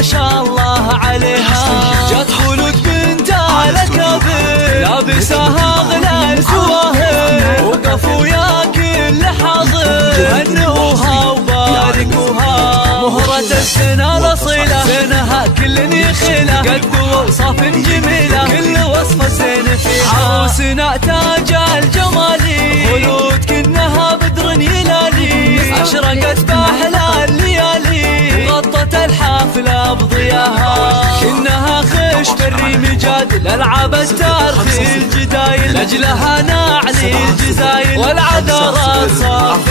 ما شاء الله عليها. جت خلود بنت الأكابر لابساها أغلى الجواهر، وقفوا يا كل حاضر هنئوها وباركوها. مهرة السنة الأصيلة زينها كل يخيلة، قد وصف جميلة كل وصفة زين فيها. عروسنا تاج الجمالي خلود كنها بدر يلالي، أشرقت بأحلى الليالي غطت الحافلة بضياها. كنها خش بالريم جادل ألعاب التارخي الجدايل، لأجلها نعلي الجزايل والعذارات صافق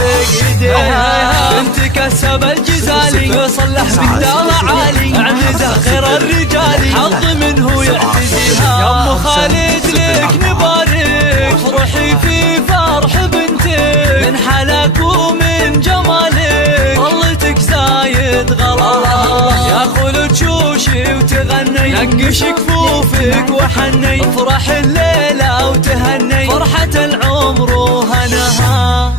ايديها. بنت كسب الجزالي وصلح بقدامها عالي، اعنزه خير الرجال حظ منه يعتزيها. يا ام خالد لك نبارك وافرحي في فرح بنتك، من حلاك ومن جمالك ظلتك زايد غلاها. يا خلود شوشي وتغني نقش كفوفك وحني، افرح الليلة وتهني فرحة العمر وهناها.